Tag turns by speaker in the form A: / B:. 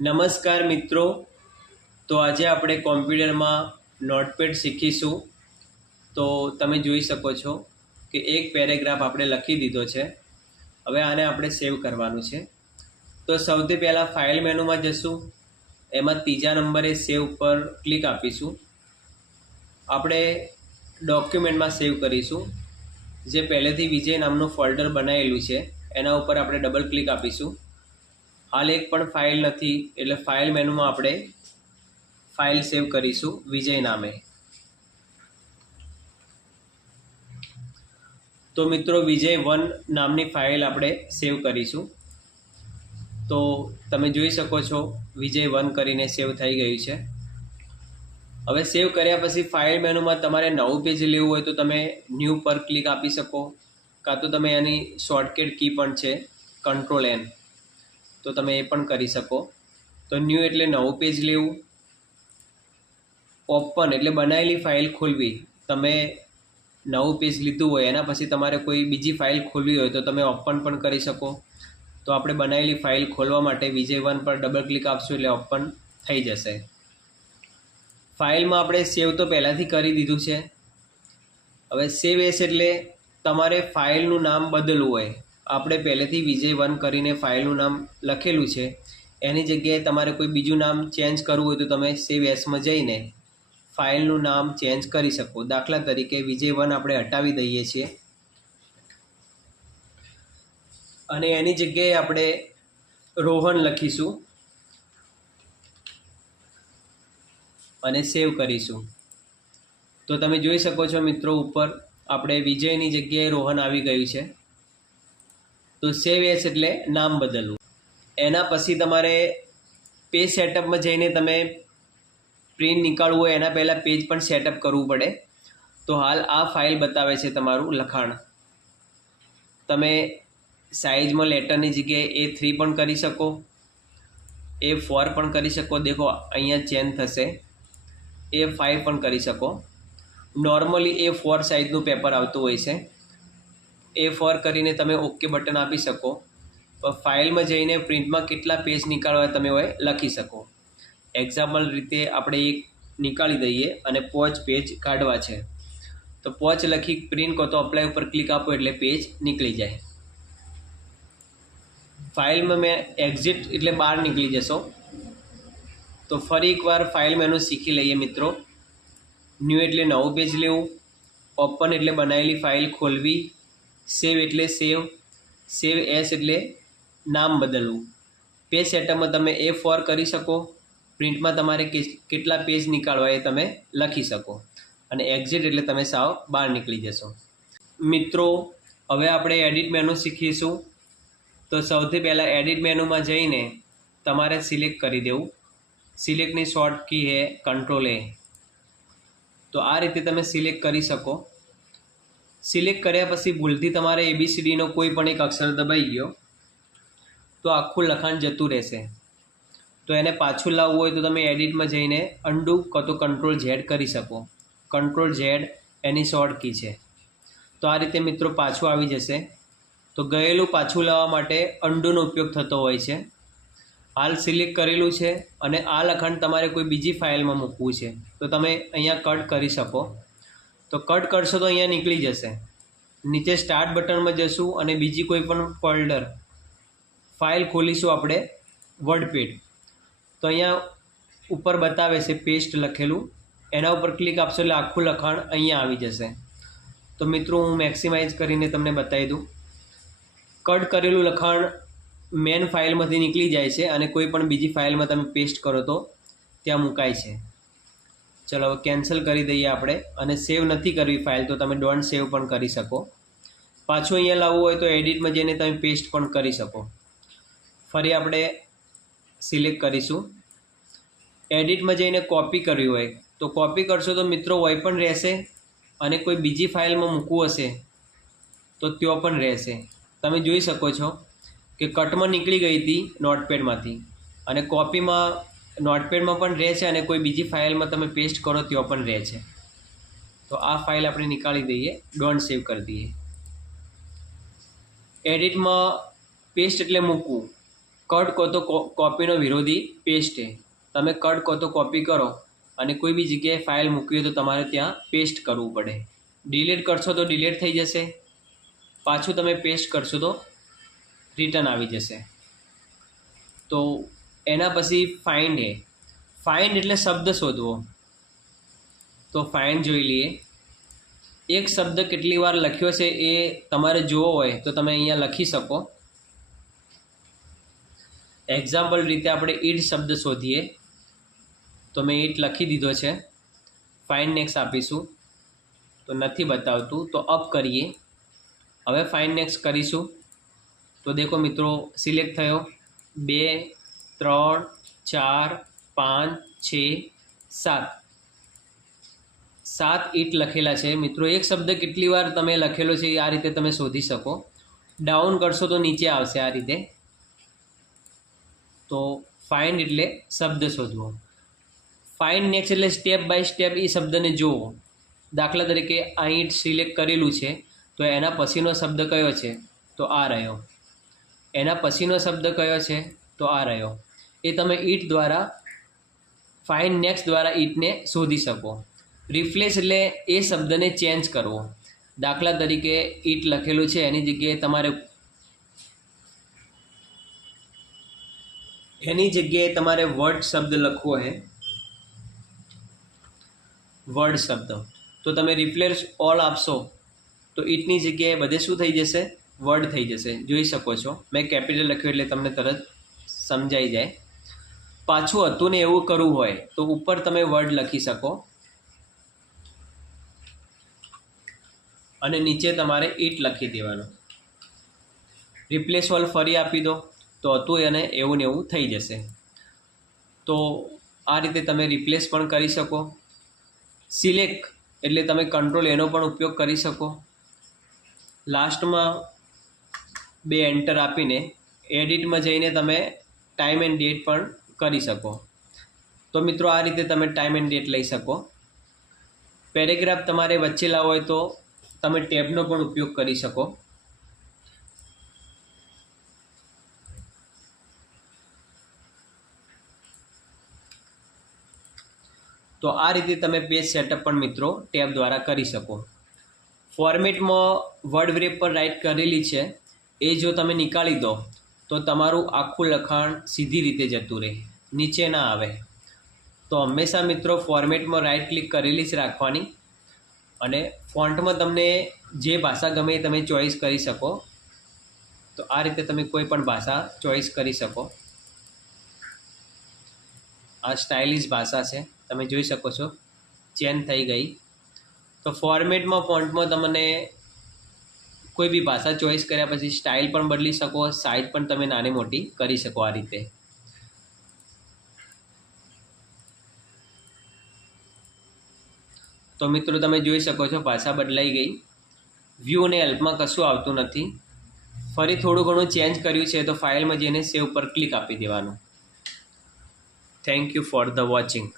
A: નમસ્કાર મિત્રો. તો આજે આપણે કોમ્પ્યુટરમાં નોટપેડ શીખીશું. તો તમે જોઈ શકો છો કે એક પેરેગ્રાફ આપણે લખી દીધો છે. હવે આને આપણે સેવ કરવાનું છે. તો સૌથી પહેલાં ફાઇલ મેનુમાં જશું. એમાં ત્રીજા નંબરે સેવ પર ક્લિક આપીશું. આપણે ડોક્યુમેન્ટમાં સેવ કરીશું. જે પહેલેથી વિજય નામનું ફોલ્ડર બનાવેલું છે, એના ઉપર આપણે ડબલ ક્લિક આપીશું. હાલ એક પણ ફાઇલ નથી. એટલે ફાઇલ મેનુમાં આપણે ફાઇલ સેવ કરીશું વિજય નામે. તો મિત્રો વિજય વન નામની ફાઇલ આપણે સેવ કરીશું. તો તમે જોઈ શકો છો વિજય વન કરીને સેવ થઈ ગયું છે. હવે સેવ કર્યા પછી ફાઇલ મેનુમાં તમારે નવું પેજ લેવું હોય તો તમે ન્યૂ પર ક્લિક આપી શકો. કાં તો તમે એની શોર્ટકટ કી પણ છે કંટ્રોલ એન તો તમે એ પણ કરી શકો. તો ન્યૂ એટલે નવું પેજ લેવું. ઓપન એટલે બનાવેલી ફાઇલ ખોલવી. તમે નવું પેજ લીધું હોય, એના પછી તમારે કોઈ બીજી ફાઇલ ખોલવી હોય તો તમે ઓપન પણ કરી શકો. તો આપણે બનાવેલી ફાઇલ ખોલવા માટે વિજય વન પર ડબલ ક્લિક આપશું એટલે ઓપન થઈ જશે. ફાઇલમાં આપણે સેવ તો પહેલાંથી કરી દીધું છે. હવે સેવ એસ એટલે તમારે ફાઇલનું નામ બદલવું હોય. આપણે પહેલેથી વિજય વન કરીને ફાઇલનું નામ લખેલું છે. એની જગ્યાએ તમારે કોઈ બીજું નામ ચેન્જ કરવું હોય તો તમે સેવ એસમાં જઈને ફાઇલનું નામ ચેન્જ કરી શકો. દાખલા તરીકે વિજય વન આપણે હટાવી દઈએ છીએ. અને એની જગ્યાએ આપણે રોહન લખીશું. અને સેવ કરીશું. તો તમે જોઈ શકો છો મિત્રો ઉપર આપણે વિજયની જગ્યાએ રોહન આવી ગયું છે. તો સેવ એસ એટલે નામ બદલવું. એના પછી તમારે પેજ સેટઅપમાં જઈને તમે પ્રિન્ટ નીકાળવું હોય, એના પહેલાં પેજ પણ સેટઅપ કરવું પડે. તો હાલ આ ફાઇલ બતાવે છે તમારું લખાણ. તમે સાઇઝમાં લેટરની જગ્યાએ એ થ્રી પણ કરી શકો. એ ફોર પણ કરી શકો. દેખો, અહીંયા ચેન્જ થશે. એ ફાઇવ પણ કરી શકો. નોર્મલી એ ફોર સાઇઝનું પેપર આવતું હોય છે. એ ફોર કરીને તમે ઓકે બટન આપી શકો. ફાઇલમાં જઈને પ્રિન્ટમાં કેટલા પેજ નીકાળવા તમે હોય લખી શકો. એક્ઝામ્પલ રીતે આપણે એક નીકાળી દઈએ અને પોચ પેજ કાઢવા છે. તો પોચ લખી પ્રિન્ટ કહો તો અપ્લાય ઉપર ક્લિક આપો એટલે પેજ નીકળી જાય. ફાઇલમાં મેં એક્ઝિટ એટલે બહાર નીકળી જશો. તો ફરી એકવાર ફાઇલ મેનુ શીખી લઈએ મિત્રો. ન્યૂ એટલે નવું પેજ લેવું. ઓપન એટલે બનાવેલી ફાઇલ ખોલવી. સેવ એટલે સેવ સેવ એસ એટલે નામ બદલવું. પેજ સેટઅપમાં તમે એ ફોર કરી શકો. પ્રિન્ટમાં તમારે કેટલા પેજ નીકાળવા એ તમે લખી શકો. અને એક્ઝિટ એટલે તમે સાવ બહાર નીકળી જશો. મિત્રો, હવે આપણે એડિટ મેનુ શીખીશું. તો સૌથી પહેલાં એડિટ મેનુમાં જઈને તમારે સિલેક્ટ કરી દેવું. સિલેક્ટની શોર્ટ કી હે કંટ્રોલ એ તો આ રીતે તમે સિલેક્ટ કરી શકો. સિલેક્ટ કર્યા પછી ભૂલથી તમારે એબીસીડીનો કોઈ પણ એક અક્ષર દબાઈ ગયો, તો આખું લખાણ જતું રહેશે. તો એને પાછું લાવવું હોય તો તમે એડિટમાં જઈને અંડુ કાં કંટ્રોલ ઝેડ કરી શકો. કંટ્રોલ ઝેડ એની શોર્ટ કી છે. તો આ રીતે મિત્રો પાછું આવી જશે. તો ગયેલું પાછું લાવવા માટે અંડુનો ઉપયોગ થતો હોય છે. હાલ સિલેક્ટ કરેલું છે અને આ લખાણ તમારે કોઈ બીજી ફાઇલમાં મૂકવું છે. તો તમે અહીંયા કટ કરી શકો. તો કટ કરશો તો અહીંયા નીકળી જશે. નીચે સ્ટાર્ટ બટનમાં જશું અને બીજી કોઈ પણ ફોલ્ડર ફાઇલ ખોલીશું આપણે વર્ડપેડ તો અહીંયા ઉપર બતાવે છે પેસ્ટ લખેલું. એના ઉપર ક્લિક આપશો એટલે આખું લખાણ અહીંયા આવી જશે. તો મિત્રો હું મેક્સિમાઇઝ કરીને તમને બતાવી દઉં. કટ કરેલું લખાણ મેન ફાઇલમાંથી નીકળી જાય છે અને કોઈ પણ બીજી ફાઇલમાં તમે પેસ્ટ કરો તો ત્યાં મુકાય છે. ચલો હવે કેન્સલ કરી દઈએ આપણે. અને સેવ નથી કરવી ફાઇલ તો તમે ડોન્ટ સેવ પણ કરી શકો. પાછું અહીંયા લાવવું હોય તો એડિટમાં જઈને તમે પેસ્ટ પણ કરી શકો. ફરી આપણે સિલેક્ટ કરીશું. એડિટમાં જઈને કોપી કરવી હોય, તો કોપી કરશો તો મિત્રો હોય પણ રહેશે અને કોઈ બીજી ફાઇલમાં મૂકવું હશે, તો ત્યાં પણ રહેશે. તમે જોઈ શકો છો કે કટમાં નીકળી ગઈ હતી નોટપેડમાંથી. અને કોપીમાં નોટપેડમાં પણ રહે છે અને કોઈ બીજી ફાઇલમાં તમે પેસ્ટ કરો ત્યાં પણ રહે છે. તો આ ફાઇલ આપણે નીકાળી દઈએ ડોન્ટ સેવ કરી દઈએ. એડિટમાં પેસ્ટ એટલે મૂકવું. કટ કહો તો કોપીનો વિરોધી પેસ્ટ છે તમે કટ કહો તો કોપી કરો અને કોઈ બી જગ્યાએ ફાઇલ મૂકવી હોય તો તમારે ત્યાં પેસ્ટ કરવું પડે. ડિલીટ કરશો તો ડિલીટ થઈ જશે. પાછું તમે પેસ્ટ કરશો તો રિટર્ન આવી જશે. તો એના પછી ફાઇન્ડ એ. ફાઇન્ડ એટલે શબ્દ શોધવો. તો ફાઇન્ડ જોઈ લઈએ. એક શબ્દ કેટલી વાર લખ્યો છે એ તમારે જોવો હોય તો તમે અહીંયા લખી શકો. એક્ઝામ્પલ રીતે આપણે ઈટ શબ્દ શોધીએ. તો મેં ઈટ લખી દીધો છે. ફાઇન નેક્સ આપીશું. તો નથી બતાવતું. તો અપ કરીએ. હવે ફાઇન નેક્સ કરીશું. તો દેખો મિત્રો સિલેક્ટ થયો. બે ત્રણ, ચાર, પાંચ, છ, સાત. સાત ઈટ લખેલા છે. મિત્રો, એક શબ્દ કેટલી વાર તમે લખેલો છે આ રીતે તમે શોધી શકો. ડાઉન કરશો તો નીચે આવશે આ રીતે. તો ફાઇન્ડ એટલે શબ્દ શોધવો. ફાઇન્ડ નેક્સ્ટ એટલે સ્ટેપ બાય સ્ટેપ એ શબ્દને જુઓ. દાખલા તરીકે આ ઈટ સિલેક્ટ કરેલું છે, તો એના પછીનો શબ્દ કયો છે? તો આ રહ્યો. એના પછીનો શબ્દ કયો છે? તો આ રહ્યો. એ તમે ઈટ દ્વારા ફાઇન નેક્સ્ટ દ્વારા ઈટને શોધી શકો. રિપ્લેસ એટલે એ શબ્દને ચેન્જ કરવો. દાખલા તરીકે ઈટ લખેલું છે, એની જગ્યાએ તમારે એની જગ્યાએ તમારે વર્ડ શબ્દ લખવો છે વર્ડ શબ્દ. તો તમે રિપ્લેસ ઓલ આપશો, તો ઈટની જગ્યાએ બધે શું થઈ જશે? વર્ડ થઈ જશે. જોઈ શકો છો. મેં કેપિટલ લખ્યું એટલે તમને તરત સમજાઈ જાય. પાછું હતું ને એવું કરવું હોય, તો ઉપર તમે વર્ડ લખી શકો. અને નીચે તમારે ઈટ લખી દેવાનું. રિપ્લેસ ઓલ ફરી આપી દો, તો હતું અને એવું ને એવું થઈ જશે. તો આ રીતે તમે રિપ્લેસ પણ કરી શકો. સિલેક્ટ એટલે તમે કંટ્રોલ એનો પણ ઉપયોગ કરી શકો. લાસ્ટમાં બે એન્ટર આપીને એડિટમાં જઈને તમે ટાઈમ એન્ડ ડેટ પણ કરી શકો. તો મિત્રો, આ રીતે તમે ટાઈમ એન્ડ ડેટ લઈ શકો. પેરેગ્રાફ તમારે વચ્ચે લાવવો હોય તો તમે ટેબનો પણ ઉપયોગ કરી શકો. તો આ રીતે તમે પેજ સેટઅપ પણ મિત્રો ટેબ દ્વારા કરી શકો. ફોર્મેટમાં વર્ડ વ્રેપ પર રાઇટ કરેલી છે. એ જો તમે નીકાળી દો, તો તમારું આખું લખાણ સીધી રીતે જતું રહે. નીચે ના આવે. તો હંમેશા મિત્રો ફોર્મેટમાં રાઇટ ક્લિક કરેલી જ રાખવાની અને ફોન્ટમાં તમને જે ભાષા ગમે એ તમે ચોઈસ કરી શકો. તો આ રીતે તમે કોઈ પણ ભાષા ચોઈસ કરી શકો. આ સ્ટાઇલિશ ભાષા છે. તમે જોઈ શકો છો ચેન્જ થઈ ગઈ. તો ફોર્મેટમાં ફોન્ટમાં તમને કોઈ બી ભાષા ચોઈસ કર્યા પછી સ્ટાઇલ પણ બદલી શકો સાઇઝ પણ તમે નાની મોટી કરી શકો આ રીતે. તો મિત્રો તમે જોઈ શકો છો ભાષા બદલાઈ ગઈ. વ્યૂ અને હેલ્પમાં કશું આવતું નથી. ફરી થોડું ઘણું ચેન્જ કર્યું છે તો ફાઇલમાં જઈને સેવ પર ક્લિક આપી દેવાનું. Thank you for the watching